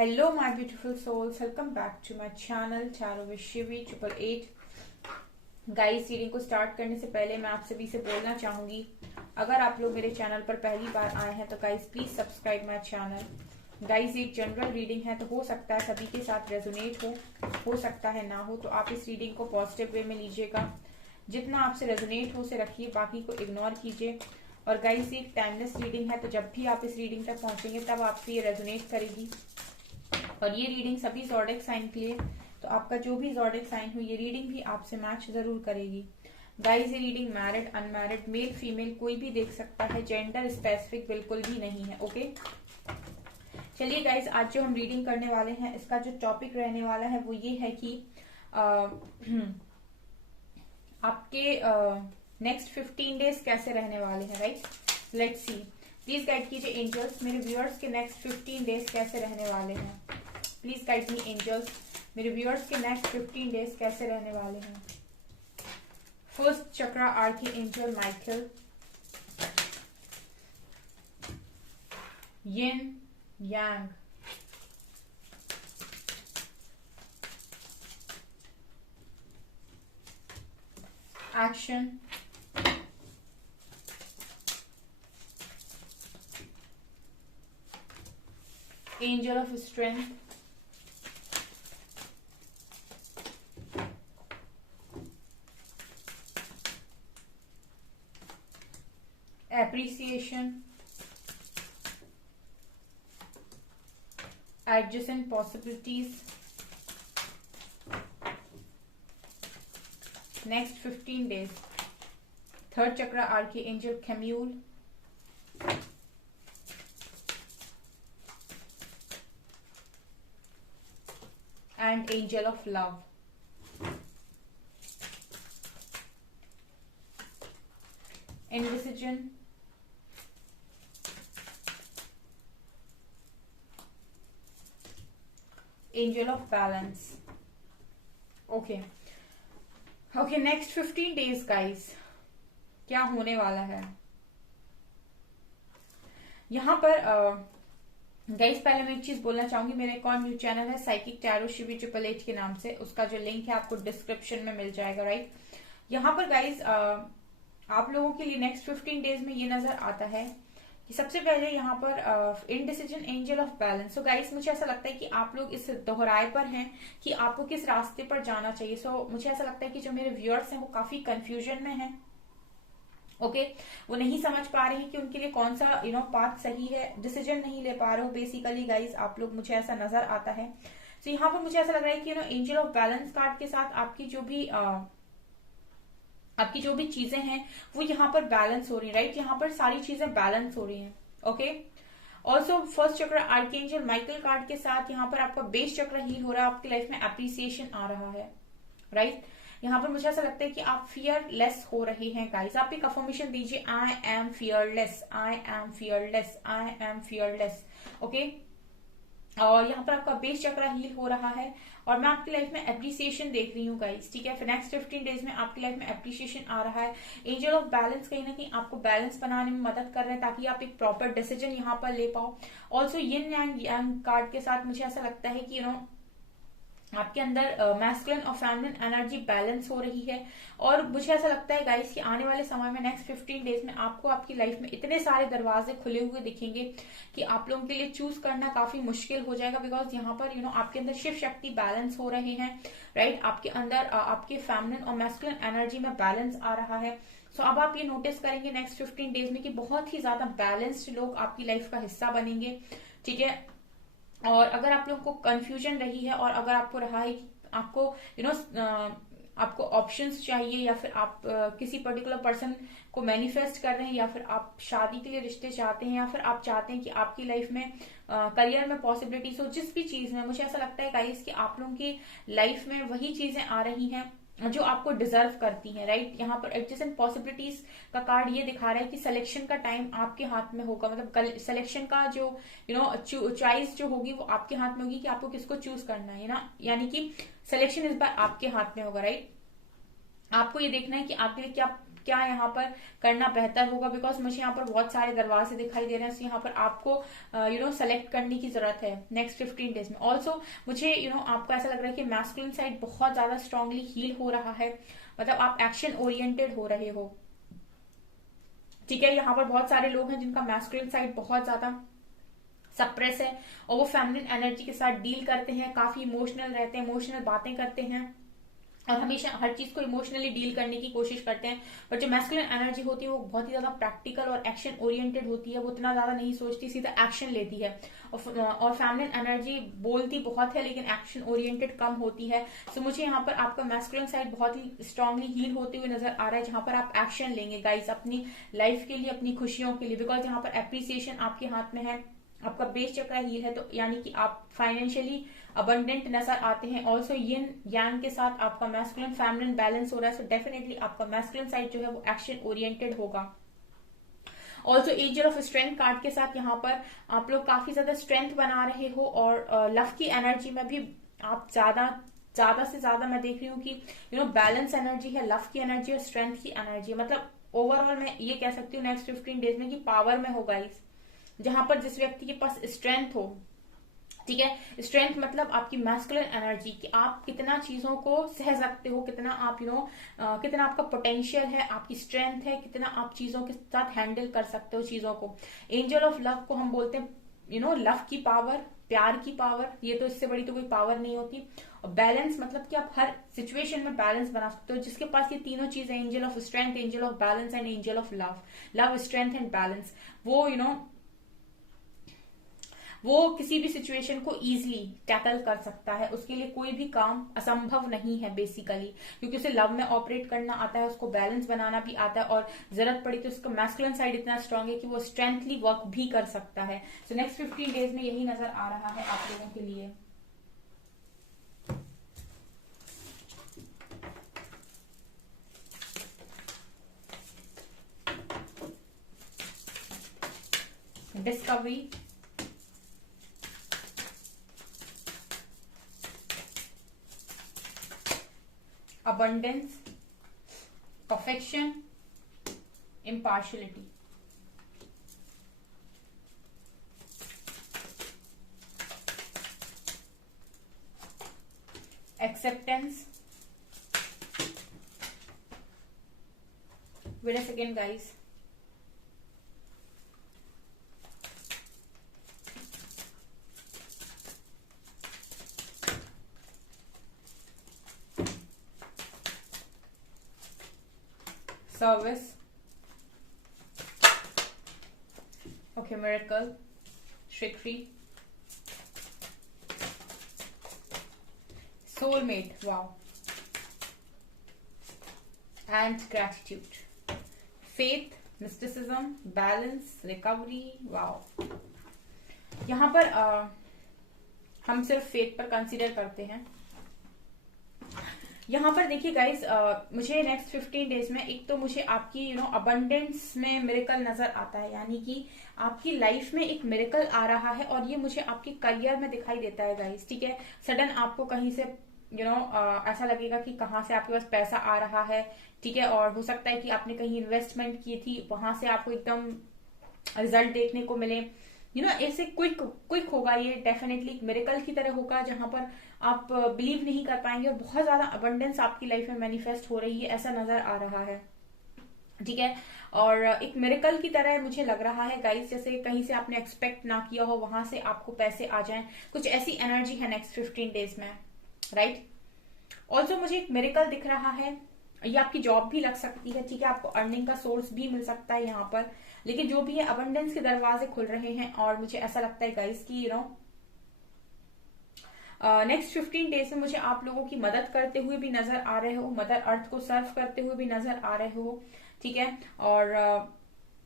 Hello, my beautiful souls. Welcome back to my channel Tarot with Shivi 888. Guys, reading को start करने से पहले मैं आप सभी से बोलना चाहूंगी, अगर आप लोग मेरे चैनल पर पहली बार आए हैं तो guys please subscribe my channel. Guys, एक जनरल रीडिंग है तो हो सकता है सभी के साथ रेजोनेट हो सकता है ना हो, तो आप इस रीडिंग को पॉजिटिव वे में लीजिएगा। जितना आपसे रेजोनेट हो उसे रखिए, बाकी को इग्नोर कीजिए। और गाइस, एक टाइमलेस रीडिंग है तो जब भी आप इस रीडिंग तक पहुंचेंगे तब आपसे ये रेजोनेट करेगी। और ये रीडिंग सभी ज़ोडिएक साइन के लिए, तो आपका जो भी ज़ोडिएक साइन हो ये रीडिंग भी आपसे मैच जरूर करेगी। गाइस, ये reading married, unmarried, male female कोई भी देख सकता है, जेंडर स्पेसिफिक बिल्कुल भी नहीं है। ओके, चलिए गाइस, आज जो हम रीडिंग करने वाले हैं इसका जो टॉपिक रहने वाला है वो ये है कि आपके नेक्स्ट 15 डेज कैसे रहने वाले हैं। Right, let's see. Please guide कीजिए एंजल्स, मेरे व्यूअर्स के नेक्स्ट 15 डेज कैसे रहने वाले हैं। प्लीज गाइड मी एंजल्स, मेरे व्यूअर्स के नेक्स्ट 15 डेज कैसे रहने वाले हैं। First chakra Archie angel Michael, yin Yang, action, angel of strength, appreciation, adjacent possibilities, next 15 days. Third chakra archangel Camille, and angel of love. Indecision, angel of balance. Okay, next 15 days guys, क्या होने वाला है यहाँ पर। Guys, पहले मैं एक चीज बोलना चाहूंगी, मेरा एक और न्यू चैनल है साइकिक टैरो शिवी 888 के नाम से, उसका जो लिंक है आपको डिस्क्रिप्शन में मिल जाएगा। राइट, यहाँ पर गाइस आप लोगों के लिए नेक्स्ट 15 डेज में ये नजर आता है कि सबसे पहले यहाँ पर indecision, angel of balance. So guys, मुझे ऐसा लगता है कि आप लोग इस दोहराए पर हैं कि आपको किस रास्ते पर जाना चाहिए। सो मुझे ऐसा लगता है कि जो मेरे व्यूअर्स हैं वो काफी कंफ्यूजन में हैं। ओके, वो नहीं समझ पा रहे हैं कि उनके लिए कौन सा पाथ सही है, डिसीजन नहीं ले पा रहे हो बेसिकली गाइस आप लोग, मुझे ऐसा नजर आता है। तो यहाँ पर मुझे ऐसा लग रहा है कि एंजल ऑफ बैलेंस कार्ड के साथ आपकी जो भी चीजें हैं वो यहाँ पर बैलेंस हो रही है। राइट, यहाँ पर सारी चीजें बैलेंस हो रही हैं। ओके, ऑल्सो फर्स्ट चक्र आर्कएंजल माइकल कार्ड के साथ यहाँ पर आपका बेस चक्र हील हो रहा है, आपकी लाइफ में अप्रिसिएशन आ रहा है। राइट, यहाँ पर मुझे ऐसा लगता है कि आप फियरलेस हो रहे हैं गाइस। आप एक अफर्मेशन दीजिए, I am fearless, I am fearless, I am fearless. Okay, और यहाँ पर आपका बेस चक्र हील हो रहा है और मैं आपकी लाइफ में एप्रिसिएशन देख रही हूँ गाइस। ठीक है, फिर नेक्स्ट 15 डेज में आपकी लाइफ में एप्रिसिएशन आ रहा है। एंजल ऑफ बैलेंस कहीं ना कहीं आपको बैलेंस बनाने में मदद कर रहे हैं ताकि आप एक प्रॉपर डिसीजन यहाँ पर ले पाओ। ऑल्सो यिन यांग कार्ड के साथ मुझे ऐसा लगता है कि आपके अंदर मैस्कुलिन और फेमिनिन एनर्जी बैलेंस हो रही है। और मुझे ऐसा लगता है गाइस कि आने वाले समय में नेक्स्ट 15 डेज में आपको आपकी लाइफ में इतने सारे दरवाजे खुले हुए दिखेंगे कि आप लोगों के लिए चूज करना काफी मुश्किल हो जाएगा। बिकॉज यहाँ पर आपके अंदर शिव शक्ति बैलेंस हो रहे हैं। राइट, आपके अंदर आपके फेमिनिन और मैस्कुलिन एनर्जी में बैलेंस आ रहा है। सो अब आप ये नोटिस करेंगे नेक्स्ट 15 डेज में कि बहुत ही ज्यादा बैलेंस्ड लोग आपकी लाइफ का हिस्सा बनेंगे। ठीक है, और अगर आप लोगों को कंफ्यूजन रही है और अगर आपको रहा है कि आपको आपको ऑप्शंस चाहिए, या फिर आप किसी पर्टिकुलर पर्सन को मैनिफेस्ट कर रहे हैं, या फिर आप शादी के लिए रिश्ते चाहते हैं, या फिर आप चाहते हैं कि आपकी लाइफ में करियर में पॉसिबिलिटीज हो, जिस भी चीज में, मुझे ऐसा लगता है गाइस कि आप लोगों की लाइफ में वही चीजें आ रही हैं जो आपको डिजर्व करती हैं। राइट, यहाँ पर एडजेसेंट पॉसिबिलिटीज का कार्ड ये दिखा रहा है कि सिलेक्शन का टाइम आपके हाथ में होगा। मतलब सिलेक्शन का जो चॉइस जो होगी वो आपके हाथ में होगी कि आपको किसको चूज करना है ना, यानी कि सिलेक्शन इस बार आपके हाथ में होगा। राइट, आपको ये देखना है कि आपके लिए क्या क्या यहाँ पर करना बेहतर होगा, बिकॉज मुझे यहाँ पर बहुत सारे दरवाजे दिखाई दे रहे हैं, तो यहाँ पर आपको सेलेक्ट करने की जरूरत है नेक्स्ट 15 डेज में। ऑल्सो मुझे आपको ऐसा लग रहा है कि मैस्कुलिन साइड बहुत ज्यादा स्ट्रांगली हील हो रहा है, मतलब आप एक्शन ओरिएंटेड हो रहे हो, ठीक है। यहाँ पर बहुत सारे लोग हैं जिनका मैस्कुलिन साइड बहुत ज्यादा सप्रेस है और वो फेमिनिन एनर्जी के साथ डील करते हैं, काफी इमोशनल रहते हैं, इमोशनल बातें करते हैं और हमेशा हर चीज को इमोशनली डील करने की कोशिश करते हैं। बट जो मैस्कुलिन एनर्जी होती है वो बहुत ही ज्यादा प्रैक्टिकल और एक्शन ओरिएंटेड होती है, वो इतना ज्यादा नहीं सोचती, सीधा एक्शन लेती है। और फेमिनिन एनर्जी बोलती बहुत है लेकिन एक्शन ओरिएंटेड कम होती है। सो मुझे यहाँ पर आपका मैस्कुलिन साइड बहुत ही स्ट्रांगली हील होते हुए नजर आ रहा है, जहां पर आप एक्शन लेंगे गाइस अपनी लाइफ के लिए, अपनी खुशियों के लिए, बिकॉज यहाँ पर एप्रिसिएशन आपके हाथ में है, आपका बेस चक्र हील है, तो यानी कि आप फाइनेंशियली अबंडेंट नजर आते हैं। ऑल्सो यिन यांग के साथ आपका मैस्कुलिन फेमिनिन बैलेंस हो रहा है, सो डेफिनेटली आपका मैस्कुलिन साइड जो है वो एक्शन ओरिएंटेड होगा। Also angel of strength card के साथ यहाँ पर आप लोग काफी ज्यादा स्ट्रेंथ बना रहे हो और लव की एनर्जी में भी आप ज्यादा से ज्यादा मैं देख रही हूँ कि बैलेंस एनर्जी है, लव की एनर्जी और स्ट्रेंथ की एनर्जी, मतलब ओवरऑल मैं ये कह सकती हूँ नेक्स्ट 15 डेज में कि पावर में होगा इस, जहां पर जिस व्यक्ति के पास स्ट्रेंथ हो, ठीक है। स्ट्रेंथ मतलब आपकी मैस्कुलिन एनर्जी कि आप कितना चीजों को सह सकते हो, कितना आप कितना आपका पोटेंशियल है, आपकी स्ट्रेंथ है, कितना आप चीजों के साथ हैंडल कर सकते हो चीजों को। एंजल ऑफ लव को हम बोलते हैं लव की पावर, प्यार की पावर, ये तो इससे बड़ी तो कोई पावर नहीं होती। और बैलेंस मतलब कि आप हर सिचुएशन में बैलेंस बना सकते हो, जिसके पास ये तीनों चीजें, angel of strength, angel of balance and angel of love, love strength and balance, वो किसी भी सिचुएशन को इजीली टैकल कर सकता है, उसके लिए कोई भी काम असंभव नहीं है बेसिकली, क्योंकि उसे लव में ऑपरेट करना आता है, उसको बैलेंस बनाना भी आता है और जरूरत पड़ी तो उसका मैस्कुलिन साइड इतना स्ट्रांग है कि वो स्ट्रेंथली वर्क भी कर सकता है। सो नेक्स्ट 15 डेज में यही नजर आ रहा है आप लोगों के लिए। Discovery, abundance, perfection, impartiality, acceptance. Wait a second guys, service, okay, miracle, trickery, soulmate, wow, and gratitude, faith, mysticism, balance, recovery, wow। यहाँ पर हम सिर्फ फेथ पर कंसीडर करते हैं। यहाँ पर देखिए गाइस, मुझे नेक्स्ट 15 डेज में एक तो मुझे आपकी अबंडेंस में मिरेकल नजर आता है, यानी कि आपकी लाइफ में एक मिरेकल आ रहा है और ये मुझे आपके करियर में दिखाई देता है गाइस, ठीक है। सडन आपको कहीं से ऐसा लगेगा कि कहाँ से आपके पास पैसा आ रहा है, ठीक है, और हो सकता है कि आपने कहीं इन्वेस्टमेंट की थी, वहां से आपको एकदम रिजल्ट देखने को मिले, ऐसे क्विक होगा, ये डेफिनेटली मिरेकल की तरह होगा, जहां पर आप बिलीव नहीं कर पाएंगे और बहुत ज्यादा अबंडेंस आपकी लाइफ में मैनिफेस्ट हो रही है, ऐसा नजर आ रहा है, ठीक है। और एक मिरेकल की तरह मुझे लग रहा है गाइस, जैसे कहीं से आपने एक्सपेक्ट ना किया हो, वहां से आपको पैसे आ जाएं, कुछ ऐसी एनर्जी है नेक्स्ट 15 डेज में, राइट। ऑल्सो मुझे एक मिरेकल दिख रहा है, ये आपकी जॉब भी लग सकती है, ठीक है, आपको अर्निंग का सोर्स भी मिल सकता है यहाँ पर, लेकिन जो भी है अबंडेंस के दरवाजे खुल रहे हैं और मुझे ऐसा लगता है गाइस कि नेक्स्ट 15 डेज में मुझे आप लोगों की मदद करते हुए भी नजर आ रहे हो, मदर अर्थ को सर्व करते हुए भी नजर आ रहे हो, ठीक है। और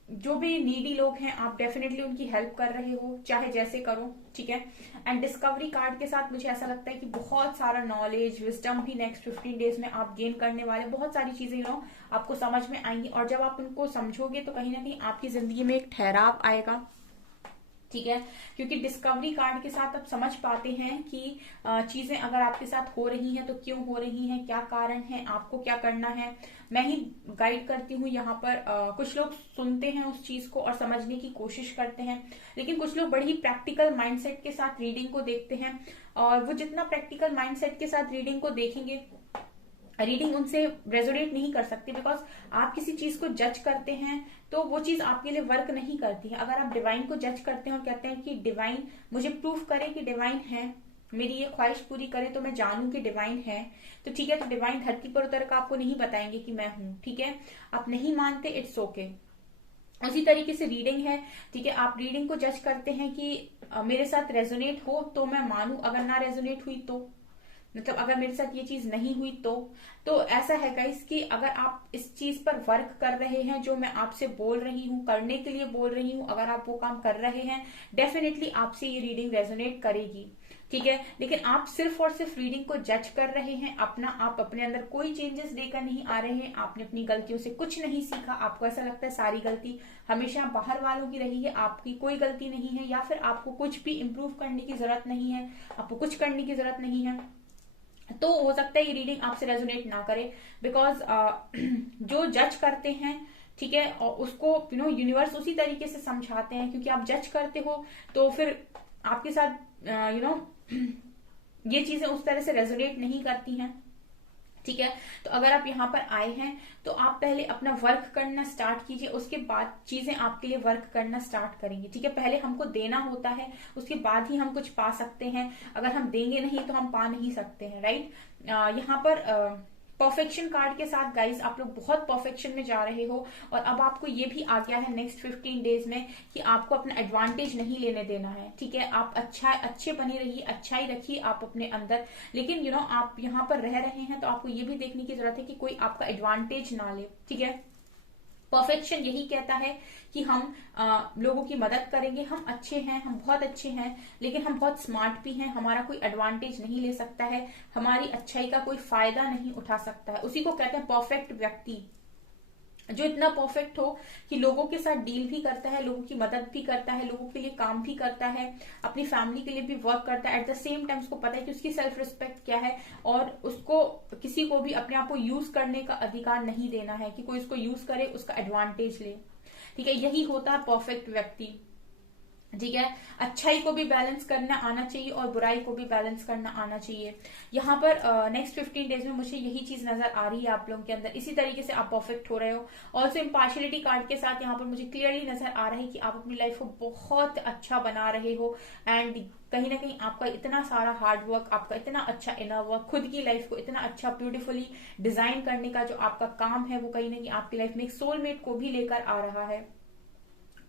जो भी नीडी लोग हैं आप डेफिनेटली उनकी हेल्प कर रहे हो, चाहे जैसे करो, ठीक है। एंड डिस्कवरी कार्ड के साथ मुझे ऐसा लगता है कि बहुत सारा नॉलेज, विजडम भी नेक्स्ट 15 डेज में आप गेन करने वाले, बहुत सारी चीजें आपको समझ में आएंगी और जब आप उनको समझोगे तो कहीं ना कहीं आपकी जिंदगी में एक ठहराव आएगा, ठीक है, क्योंकि डिस्कवरी कार्ड के साथ आप समझ पाते हैं कि चीजें अगर आपके साथ हो रही हैं तो क्यों हो रही हैं, क्या कारण है, आपको क्या करना है। मैं ही गाइड करती हूँ यहाँ पर। कुछ लोग सुनते हैं उस चीज को और समझने की कोशिश करते हैं, लेकिन कुछ लोग बड़ी ही प्रैक्टिकल माइंडसेट के साथ रीडिंग को देखते हैं, और वो जितना प्रैक्टिकल माइंडसेट के साथ रीडिंग को देखेंगे, रीडिंग उनसे रेजोनेट नहीं कर सकती, बिकॉज आप किसी चीज को जज करते हैं तो वो चीज आपके लिए वर्क नहीं करती है। अगर आप डिवाइन को जज करते हैं और कहते हैं कि डिवाइन मुझे प्रूफ करे कि डिवाइन है, मेरी ये ख्वाहिश पूरी करे तो मैं जानूं कि डिवाइन है, तो ठीक है, तो डिवाइन धरती पर उतर कर आपको नहीं बताएंगे कि मैं हूं। ठीक है, आप नहीं मानते, इट्स ओके। उसी तरीके से रीडिंग है। ठीक है, आप रीडिंग को जज करते हैं कि मेरे साथ रेजोनेट हो तो मैं मानूं, अगर ना रेजोनेट हुई तो, मतलब अगर मेरे साथ ये चीज नहीं हुई तो ऐसा है गाइस कि अगर आप इस चीज पर वर्क कर रहे हैं, जो मैं आपसे बोल रही हूँ, करने के लिए बोल रही हूँ, अगर आप वो काम कर रहे हैं, डेफिनेटली आपसे ये रीडिंग रेजोनेट करेगी। ठीक है, लेकिन आप सिर्फ और सिर्फ रीडिंग को जज कर रहे हैं, आप अपने अंदर कोई चेंजेस लेकर नहीं आ रहे हैं, आपने अपनी गलतियों से कुछ नहीं सीखा, आपको ऐसा लगता है सारी गलती हमेशा बाहर वालों की रही है, आपकी कोई गलती नहीं है, या फिर आपको कुछ भी इम्प्रूव करने की जरूरत नहीं है, आपको कुछ करने की जरूरत नहीं है, तो हो सकता है ये रीडिंग आपसे रेजोनेट ना करे। बिकॉज जो जज करते हैं, ठीक है, और उसको यूनिवर्स उसी तरीके से समझाते हैं, क्योंकि आप जज करते हो तो फिर आपके साथ ये चीजें उस तरह से रेजोनेट नहीं करती हैं। ठीक है, तो अगर आप यहाँ पर आए हैं तो आप पहले अपना वर्क करना स्टार्ट कीजिए, उसके बाद चीजें आपके लिए वर्क करना स्टार्ट करेंगी। ठीक है, पहले हमको देना होता है, उसके बाद ही हम कुछ पा सकते हैं। अगर हम देंगे नहीं तो हम पा नहीं सकते हैं, राइट। यहाँ पर परफेक्शन कार्ड के साथ गाइस आप लोग बहुत परफेक्शन में जा रहे हो, और अब आपको ये भी आ गया है नेक्स्ट 15 डेज में कि आपको अपना एडवांटेज नहीं लेने देना है। ठीक है, आप अच्छे बने रहिए, अच्छाई रखिए आप अपने अंदर, लेकिन आप यहाँ पर रह रहे हैं तो आपको ये भी देखने की जरूरत है कि कोई आपका एडवांटेज ना ले। ठीक है, परफेक्शन यही कहता है कि हम लोगों की मदद करेंगे, हम अच्छे हैं, हम बहुत अच्छे हैं, लेकिन हम बहुत स्मार्ट भी हैं, हमारा कोई एडवांटेज नहीं ले सकता है, हमारी अच्छाई का कोई फायदा नहीं उठा सकता है। उसी को कहते हैं परफेक्ट व्यक्ति, जो इतना परफेक्ट हो कि लोगों के साथ डील भी करता है, लोगों की मदद भी करता है, लोगों के लिए काम भी करता है, अपनी फैमिली के लिए भी वर्क करता है। एट द सेम टाइम उसको पता है कि उसकी सेल्फ रिस्पेक्ट क्या है, और उसको किसी को भी अपने आप को यूज करने का अधिकार नहीं देना है कि कोई उसको यूज करे, उसका एडवांटेज ले। ठीक है, यही होता है परफेक्ट व्यक्ति। ठीक है, अच्छाई को भी बैलेंस करना आना चाहिए और बुराई को भी बैलेंस करना आना चाहिए। यहाँ पर नेक्स्ट 15 डेज में मुझे यही चीज नजर आ रही है आप लोगों के अंदर, इसी तरीके से आप परफेक्ट हो रहे हो। ऑल्सो इम्पार्शियलिटी कार्ड के साथ यहाँ पर मुझे क्लियरली नजर आ रहा है कि आप अपनी लाइफ को बहुत अच्छा बना रहे हो, एंड कहीं ना कहीं आपका इतना सारा हार्ड वर्क, आपका इतना अच्छा इनर वर्क, खुद की लाइफ को इतना अच्छा ब्यूटीफुली डिजाइन करने का जो आपका काम है, वो कहीं ना कहीं आपकी लाइफ में एक सोलमेट को भी लेकर आ रहा है।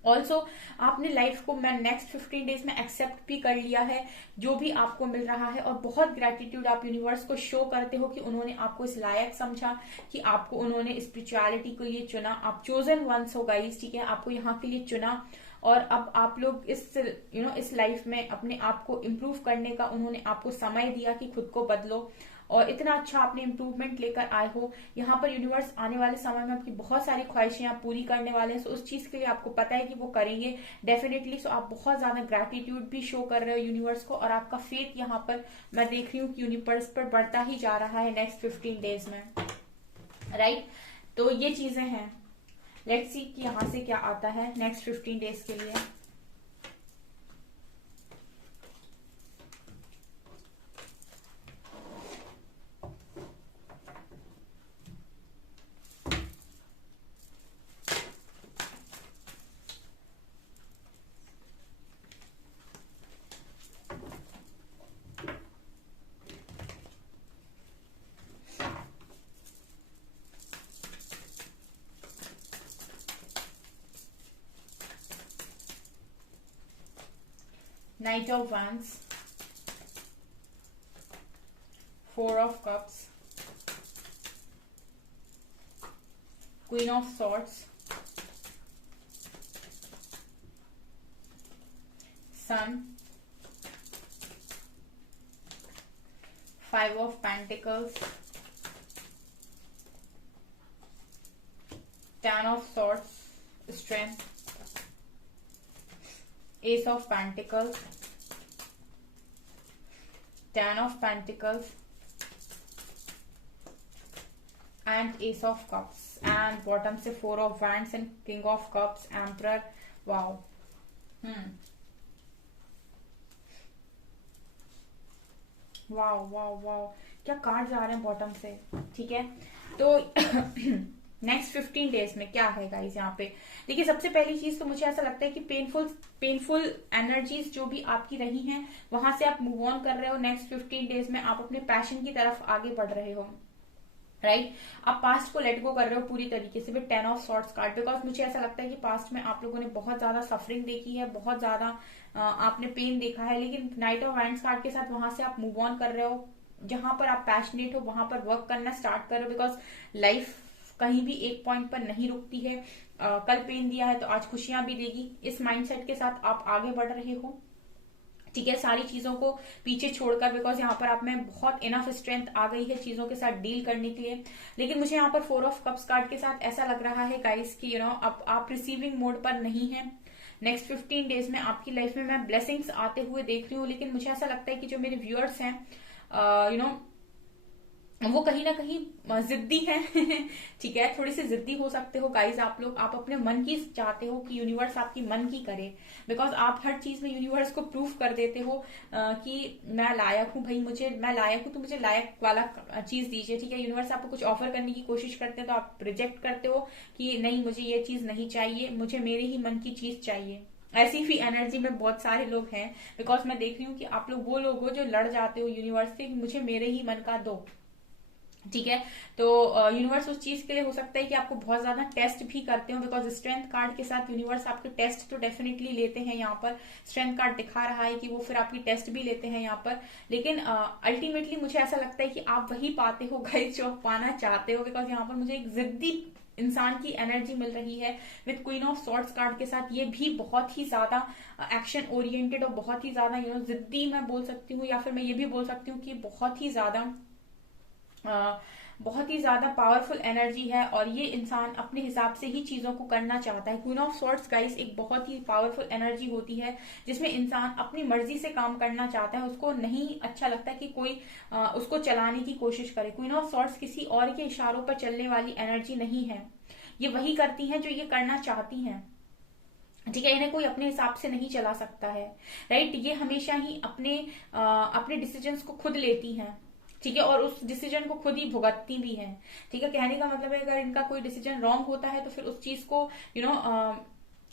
ऑल्सो आपने लाइफ को मैं नेक्स्ट 15 डेज में एक्सेप्ट भी कर लिया है, जो भी आपको मिल रहा है, और बहुत ग्रेटिट्यूड आप यूनिवर्स को शो करते हो कि उन्होंने आपको इस लायक समझा, कि आपको उन्होंने स्पिरिचुअलिटी के लिए चुना, आप चोजन वंस हो गाइस। ठीक है, आपको यहाँ के लिए चुना, और अब आप लोग इस लाइफ में अपने आप को इम्प्रूव करने का उन्होंने आपको समय दिया कि खुद को बदलो, और इतना अच्छा आपने इम्प्रूवमेंट लेकर आए हो। यहाँ पर यूनिवर्स आने वाले समय में आपकी बहुत सारी ख्वाहिशें आप पूरी करने वाले हैं, सो उस चीज के लिए आपको पता है कि वो करेंगे डेफिनेटली। सो आप बहुत ज्यादा ग्रेटिट्यूड भी शो कर रहे हो यूनिवर्स को, और आपका फेथ यहाँ पर मैं देख रही हूँ कि यूनिवर्स पर बढ़ता ही जा रहा है नेक्स्ट 15 डेज में, राइट। तो ये चीजें हैं, लेट्स सी कि यहाँ से क्या आता है नेक्स्ट 15 डेज के लिए। Knight of Wands, Four of Cups, Queen of Swords, Sun, Five of Pentacles, Ten of Swords, Strength, S of pentacles, 10 of pentacles and S of cups, and bottom से 4 of wands and king of cups, emperor. Wow, wow wow wow, क्या card आ रहे हैं bottom से। ठीक है, तो next 15 days में क्या है गाइस यहाँ पे। देखिए, सबसे पहली चीज तो मुझे ऐसा लगता है कि पेनफुल एनर्जीज जो भी आपकी रही हैं, वहां से आप मूव ऑन कर रहे हो। नेक्स्ट 15 डेज में आप अपने पैशन की तरफ आगे बढ़ रहे हो, राइट। आप पास्ट को लेट गो कर रहे हो पूरी तरीके से with 10 of swords card, because मुझे ऐसा लगता है कि पास्ट में आप लोगों ने बहुत ज्यादा सफरिंग देखी है, बहुत ज्यादा आपने पेन देखा है, लेकिन नाइट ऑफ वैंड्स कार्ड के साथ वहां से आप मूव ऑन कर रहे हो। जहां पर आप पैशनेट हो वहां पर वर्क करना स्टार्ट कर रहे हो, बिकॉज लाइफ कहीं भी एक पॉइंट पर नहीं रुकती है। कल पेन दिया है तो आज खुशियां भी देगी, इस माइंडसेट के साथ आप आगे बढ़ रहे हो। ठीक है, सारी चीजों को पीछे छोड़कर, बिकॉज यहाँ पर आप में बहुत इनफ स्ट्रेंथ आ गई है चीजों के साथ डील करने के लिए। लेकिन मुझे यहाँ पर 4 ऑफ कप्स कार्ड के साथ ऐसा लग रहा है गाइस कि अब आप रिसीविंग मोड पर नहीं है। नेक्स्ट 15 डेज में आपकी लाइफ में मैं ब्लेसिंग्स आते हुए देख रही हूँ, लेकिन मुझे ऐसा लगता है कि जो मेरे व्यूअर्स हैं वो कहीं ना कहीं जिद्दी है। ठीक है, थोड़ी सी जिद्दी हो सकते हो गाइज आप लोग। आप अपने मन की चाहते हो कि यूनिवर्स आपकी मन की करे, बिकॉज आप हर चीज में यूनिवर्स को प्रूव कर देते हो कि मैं लायक हूँ भाई, मैं लायक हूँ तो मुझे लायक वाला चीज दीजिए। ठीक है, यूनिवर्स आपको कुछ ऑफर करने की कोशिश करते हैं तो आप रिजेक्ट करते हो कि नहीं, मुझे ये चीज नहीं चाहिए, मुझे मेरे ही मन की चीज चाहिए। ऐसी भी एनर्जी में बहुत सारे लोग हैं, बिकॉज मैं देख रही हूँ कि आप लोग वो लोग हो जो लड़ जाते हो यूनिवर्स से, मुझे मेरे ही मन का दो। ठीक है, तो यूनिवर्स उस चीज के लिए हो सकता है कि आपको बहुत ज्यादा टेस्ट भी करते हो, बिकॉज स्ट्रेंथ कार्ड के साथ यूनिवर्स आपके टेस्ट तो डेफिनेटली लेते हैं। यहाँ पर स्ट्रेंथ कार्ड दिखा रहा है कि वो फिर आपकी टेस्ट भी लेते हैं यहाँ पर, लेकिन अल्टीमेटली मुझे ऐसा लगता है कि आप वही पाते हो गाइस जो आप पाना चाहते हो, बिकॉज यहाँ पर मुझे एक जिद्दी इंसान की एनर्जी मिल रही है with queen of swords card के साथ। ये भी बहुत ही ज्यादा एक्शन ओरिएंटेड और बहुत ही ज्यादा जिद्दी मैं बोल सकती हूँ, या फिर मैं ये भी बोल सकती हूँ कि बहुत ही ज्यादा पावरफुल एनर्जी है, और ये इंसान अपने हिसाब से ही चीजों को करना चाहता है। क्वीन ऑफ सॉर्ड्स गाइस एक बहुत ही पावरफुल एनर्जी होती है जिसमें इंसान अपनी मर्जी से काम करना चाहता है, उसको नहीं अच्छा लगता कि कोई उसको चलाने की कोशिश करे। क्वीन ऑफ सॉर्ड्स किसी और के इशारों पर चलने वाली एनर्जी नहीं है, ये वही करती हैं जो ये करना चाहती हैं। ठीक है, इन्हें कोई अपने हिसाब से नहीं चला सकता है, राइट। ये हमेशा ही अपने डिसीजंस को खुद लेती हैं, ठीक है, और उस डिसीजन को खुद ही भुगतती भी है। ठीक है, कहने का मतलब है अगर इनका कोई डिसीजन रॉन्ग होता है तो फिर उस चीज को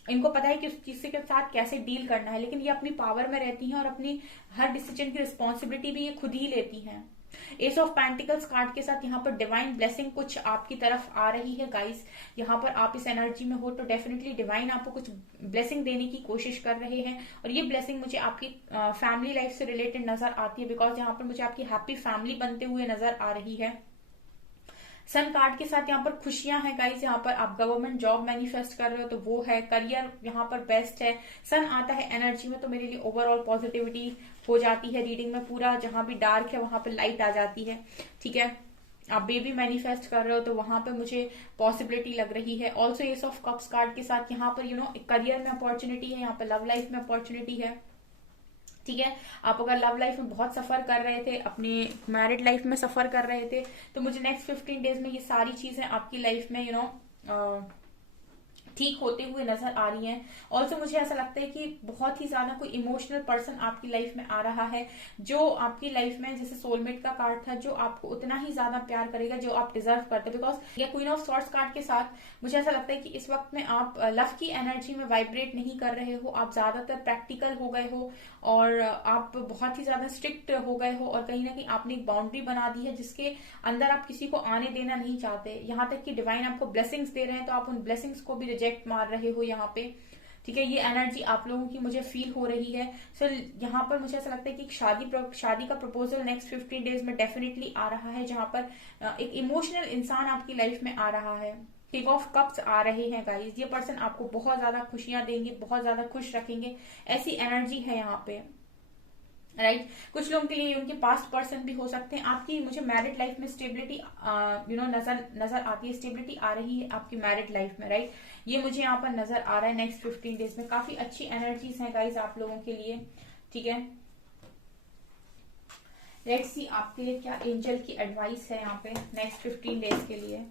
इनको पता है कि उस चीज के साथ कैसे डील करना है, लेकिन ये अपनी पावर में रहती हैं और अपनी हर डिसीजन की रिस्पॉन्सिबिलिटी भी ये खुद ही लेती हैं। एस ऑफ पेंटिकल्स कार्ड के साथ यहाँ पर डिवाइन ब्लेसिंग कुछ आपकी तरफ आ रही है गाइस। यहाँ पर आप इस एनर्जी में हो तो डेफिनेटली डिवाइन आपको कुछ ब्लेसिंग देने की कोशिश कर रहे हैं, और ये ब्लेसिंग मुझे आपकी फैमिली लाइफ से रिलेटेड नजर आती है, बिकॉज यहाँ पर मुझे आपकी हैप्पी फैमिली बनते हुए नजर आ रही है। सन कार्ड के साथ यहाँ पर खुशियां हैं गाइस। यहाँ पर आप गवर्नमेंट जॉब मैनिफेस्ट कर रहे हो तो वो है, करियर यहाँ पर बेस्ट है। सन आता है एनर्जी में तो मेरे लिए ओवरऑल पॉजिटिविटी हो जाती है रीडिंग में, पूरा जहां भी डार्क है वहां पर लाइट आ जाती है। ठीक है, आप बेबी मैनिफेस्ट कर रहे हो तो वहां पे मुझे पॉसिबिलिटी लग रही है। Also S of cups card के साथ यहाँ पर करियर में अपॉर्चुनिटी है, यहाँ पर लव लाइफ में अपॉर्चुनिटी है। ठीक है, आप अगर लव लाइफ में बहुत सफर कर रहे थे, अपने मैरिड लाइफ में सफर कर रहे थे, तो मुझे नेक्स्ट 15 डेज में ये सारी चीजें आपकी लाइफ में ठीक होते हुए नजर आ रही हैं। ऑल्सो मुझे ऐसा लगता है कि बहुत ही ज्यादा कोई इमोशनल पर्सन आपकी लाइफ में आ रहा है, जो आपकी लाइफ में जैसे सोलमेट का कार्ड था, जो आपको उतना ही ज्यादा प्यार करेगा जो आप डिजर्व करते हैं। बिकॉज ये क्वीन ऑफ सॉर्ड्स कार्ड के साथ मुझे ऐसा लगता है कि इस वक्त में आप लव की एनर्जी में वाइब्रेट नहीं कर रहे हो, आप ज्यादातर प्रैक्टिकल हो गए हो और आप बहुत ही ज्यादा स्ट्रिक्ट हो गए हो, और कहीं ना कहीं आपने एक बाउंड्री बना दी है जिसके अंदर आप किसी को आने देना नहीं चाहते। यहाँ तक कि डिवाइन आपको ब्लेसिंग्स दे रहे हैं तो आप उन ब्लेसिंग्स को भी रिजेक्ट मार रहे हो यहाँ पे। ठीक है, ये एनर्जी आप लोगों की मुझे फील हो रही है। सो यहाँ पर मुझे ऐसा लगता है कि शादी का प्रपोजल नेक्स्ट 15 डेज में डेफिनेटली आ रहा है, जहां पर एक इमोशनल इंसान आपकी लाइफ में आ रहा है। किंग ऑफ कप्स आ रहे हैं गाइस, ये पर्सन आपको बहुत ज्यादा खुशियां देंगे, बहुत ज्यादा खुश रखेंगे, ऐसी एनर्जी है यहाँ पे। राइट कुछ लोगों के लिए उनके पास्ट पर्सन भी हो सकते हैं। आपकी मुझे मैरिड लाइफ में स्टेबिलिटी नजर आती है, स्टेबिलिटी आ रही है आपकी मैरिड लाइफ में, राइट ये मुझे यहाँ पर नजर आ रहा है। नेक्स्ट 15 डेज में काफी अच्छी एनर्जीज हैं गाइज आप लोगों के लिए, ठीक है। लेट्स सी आपके लिए क्या एंजल की एडवाइस है यहाँ पे नेक्स्ट 15 डेज के लिए।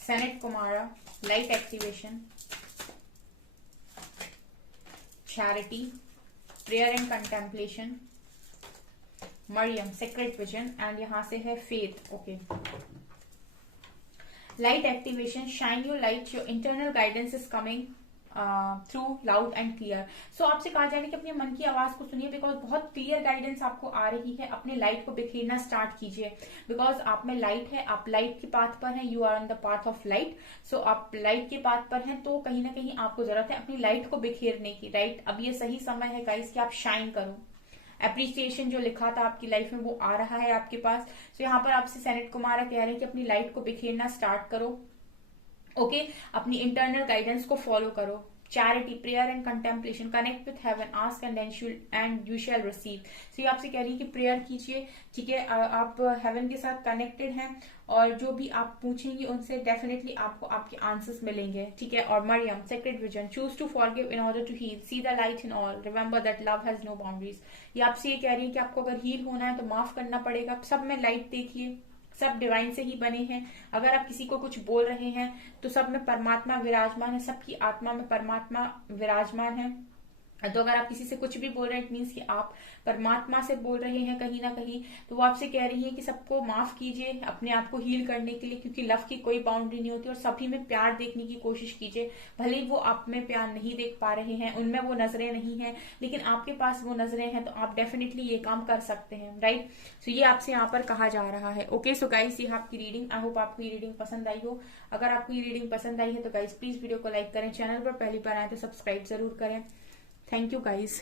Sanat Kumara, light activation, charity, prayer and contemplation, Mariam secret vision, and यहां से है faith. Okay, light activation, shine your light, your internal guidance is coming through loud and clear. So आपसे कहा जा रहा है कि अपने मन की आवाज को सुनिए, बिकॉज बहुत क्लियर गाइडेंस आपको आ रही है। अपने लाइट को बिखेरना स्टार्ट कीजिए, बिकॉज आप में लाइट है, आप लाइट के पाथ पर हैं, you are on the path of light. So आप लाइट के पाथ पर हैं, तो कहीं ना कहीं आपको जरूरत है अपनी लाइट को बिखेरने की, राइट। अब ये सही समय है गाइस कि आप शाइन करो। एप्रिसिएशन जो लिखा था आपकी लाइफ में वो आ रहा है आपके पास। तो यहाँ पर आपसे सेनेट कुमारा कह रहे हैं कि अपनी लाइट को बिखेरना स्टार्ट करो, ओके अपनी इंटरनल गाइडेंस को फॉलो करो। Charity, prayer and contemplation, connect with heaven, ask and you shall receive. तो ये आपसे कह रही है कि प्रेयर कीजिए, ठीक है, आप हेवन के साथ कनेक्टेड हैं और जो भी आप पूछेंगे उनसे डेफिनेटली आपको आपके आंसर्स मिलेंगे, ठीक है। और Mariam secret vision, choose to forgive in order to heal, see the light in all, remember that love has no boundaries. ये आपसे ये कह रही है कि आपको अगर हील होना है तो माफ करना पड़ेगा। सब में लाइट देखिए, सब डिवाइन से ही बने हैं। अगर आप किसी को कुछ बोल रहे हैं तो सब में परमात्मा विराजमान है, सबकी आत्मा में परमात्मा विराजमान है। तो अगर आप किसी से कुछ भी बोल रहे हैं इट मीन्स कि आप परमात्मा से बोल रहे हैं कहीं ना कहीं। तो वो आपसे कह रही है कि सबको माफ कीजिए अपने आप को हील करने के लिए, क्योंकि लव की कोई बाउंड्री नहीं होती और सभी में प्यार देखने की कोशिश कीजिए। भले ही वो आप में प्यार नहीं देख पा रहे हैं, उनमें वो नजरें नहीं है, लेकिन आपके पास वो नजरें हैं, तो आप डेफिनेटली ये काम कर सकते हैं, राइट। सो ये आपसे यहाँ पर कहा जा रहा है। ओके सो गाइस, ये आपकी रीडिंग, आई होप आपको ये रीडिंग पसंद आई हो। अगर आपको ये रीडिंग पसंद आई है तो गाइस प्लीज वीडियो को लाइक करें, चैनल पर पहली बार आए तो सब्सक्राइब जरूर करें। Thank you guys.